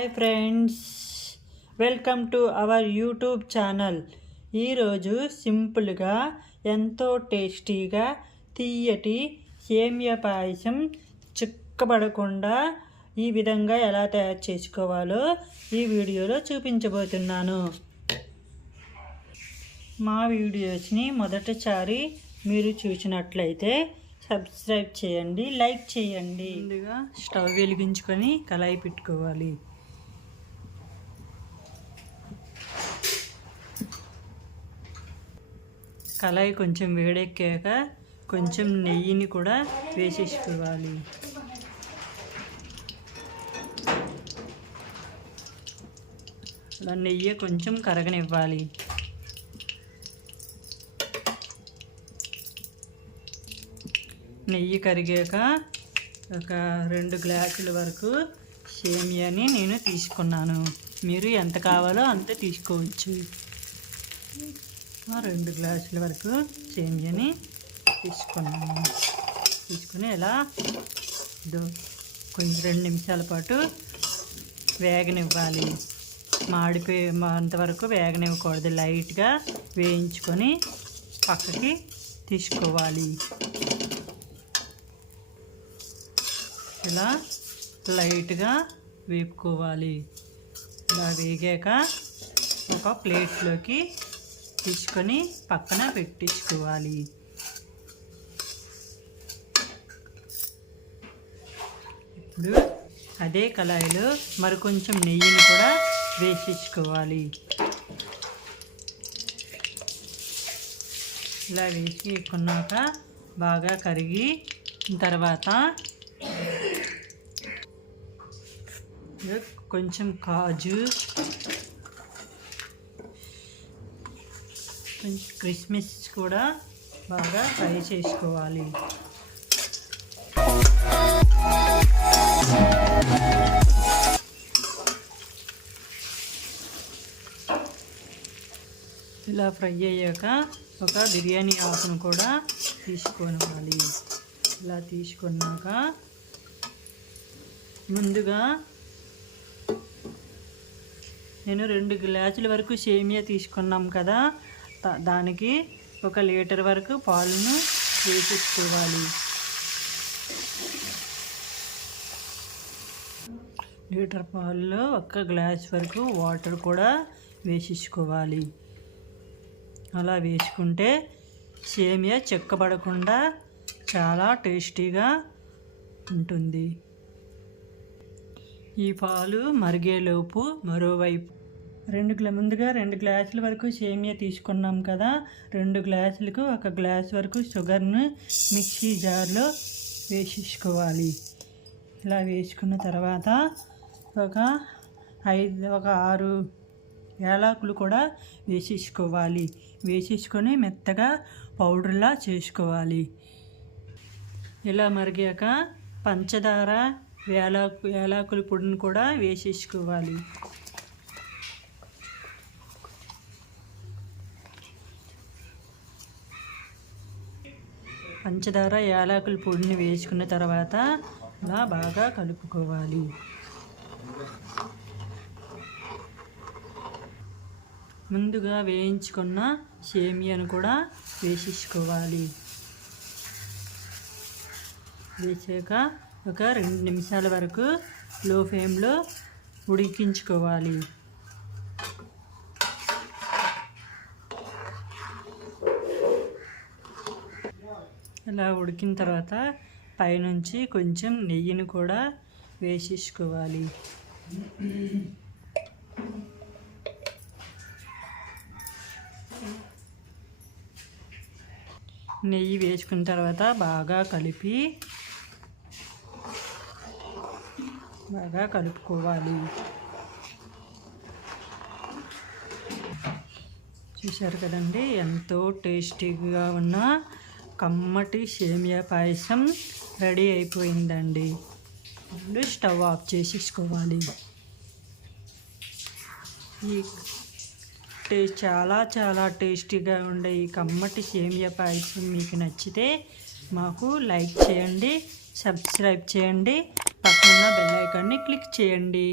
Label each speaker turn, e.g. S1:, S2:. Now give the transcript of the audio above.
S1: Hi friends welcome to our YouTube channel. ఈరోజు సింపుల్గా ఎంతో టేస్టీగా తీయటి సేమియా పాయసం చిక్కబడకుండా ఈ విధంగా ఎలా తయారు చేసుకోవాలో ఈ వీడియోలో చూపించబోతున్నాను. మా వీడియోస్ని మొదటిసారి మీరు చూసినట్లయితే సబ్స్క్రైబ్ చేయండి లైక్ చేయండి. ముందుగా స్టవ్ వెలిగించుకొని కళాయి పెట్టుకోవాలి. కళాయి కొంచెం వేడెక్కాక కొంచెం నెయ్యిని కూడా వేసేసుకోవాలి. అలా నెయ్యి కొంచెం కరగనివ్వాలి. నెయ్యి కరిగాక ఒక రెండు గ్లాసుల వరకు సేమియాని నేను తీసుకున్నాను. మీరు ఎంత కావాలో అంత తీసుకోవచ్చు. రెండు గ్లాసుల వరకు సేమియాని తీసుకున్నాము. తీసుకుని ఇలా కొంచెం రెండు నిమిషాల పాటు వేగనివ్వాలి. మాడిపోయి అంతవరకు వేగనివ్వకూడదు. లైట్గా వేయించుకొని పక్కకి తీసుకోవాలి. ఇలా లైట్గా వేపుకోవాలి. ఇలా వేగాక ఒక ప్లేట్లోకి తీసుకొని పక్కన పెట్టించుకోవాలి. ఇప్పుడు అదే కళాయిలో మరికొంచెం నెయ్యిని కూడా వేసేసుకోవాలి. ఇలా వేసుకున్నాక బాగా కరిగి తర్వాత కొంచెం కాజు కొంచెం క్రిస్మస్ కూడా బాగా ఫ్రై చేసుకోవాలి. ఇలా ఫ్రై అయ్యాక ఒక బిర్యానీ ఆకును కూడా తీసుకోవాలి. ఇలా తీసుకున్నాక ముందుగా నేను రెండు గ్లాసుల వరకు సేమియా తీసుకున్నాం కదా దానికి ఒక లీటర్ వరకు పాలను వేసేసుకోవాలి. లీటర్ పాలలో ఒక గ్లాస్ వరకు వాటర్ కూడా వేసేసుకోవాలి. అలా వేసుకుంటే సేమియా చెక్కబడకుండా చాలా టేస్టీగా ఉంటుంది. ఈ పాలు మరిగేలోపు మరోవైపు రెండు ముందుగా రెండు గ్లాసుల వరకు సేమియా తీసుకున్నాం కదా. రెండు గ్లాసులకు ఒక గ్లాస్ వరకు షుగర్ను మిక్సీ జార్లో వేసేసుకోవాలి. ఇలా వేసుకున్న తర్వాత ఒక ఐదు ఒక ఆరు ఏలాకులు కూడా వేసేసుకోవాలి. వేసేసుకొని మెత్తగా పౌడర్లా చేసుకోవాలి. ఇలా మరిగాక పంచదార ఏలాకు ఏలాకుల పొడిని కూడా వేసేసుకోవాలి. పంచదార యాలకుల పొడిని వేసుకున్న తర్వాత ఇలా బాగా కలుపుకోవాలి. ముందుగా వేయించుకున్న సేమియాను కూడా వేసేసుకోవాలి. వేసాక ఒక రెండు నిమిషాల వరకు లో ఫ్లేమ్లో ఉడికించుకోవాలి. ఇలా ఉడికిన తర్వాత పైనుంచి కొంచెం నెయ్యిని కూడా వేసేసుకోవాలి. నెయ్యి వేసుకున్న తర్వాత బాగా కలిపి బాగా కలుపుకోవాలి. చూశారు కదండి? ఎంతో టేస్టీగా ఉన్న కమ్మటి సేమియా పాయసం రెడీ అయిపోయిందండి. ఇప్పుడు స్టవ్ ఆఫ్ చేసేసుకోవాలి. ఈ టేస్ట్ చాలా చాలా టేస్టీగా ఉండే ఈ కమ్మటి సేమియా పాయసం మీకు నచ్చితే మాకు లైక్ చేయండి సబ్స్క్రైబ్ చేయండి పక్కన బెల్ ఐకాన్ని క్లిక్ చేయండి.